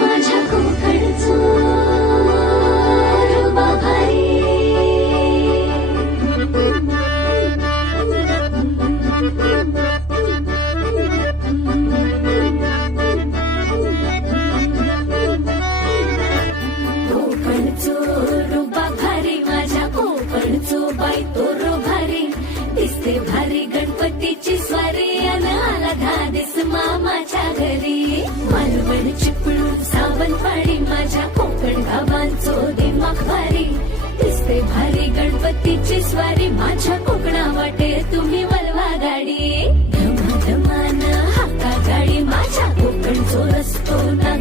माझ्या कोकणचो रुबा भारी, कोकणचो रुबा भारी, माझ्या कोकणचो बाई तो रो भारी, दिसते भारी गणपतीची स्वारी, अन आला धादिस मामाच्या घरी. मालवण चिपळूण सावंतवाडी, माझ्या कोकण गावांचो दिमाग भारी, दिसते भारी गणपतीची स्वारी, माझ्या कोकणा वाटे तुम्ही वलवा गाडी. धमाधमान हाका गाडी, माझ्या कोकणचो रस्तो ना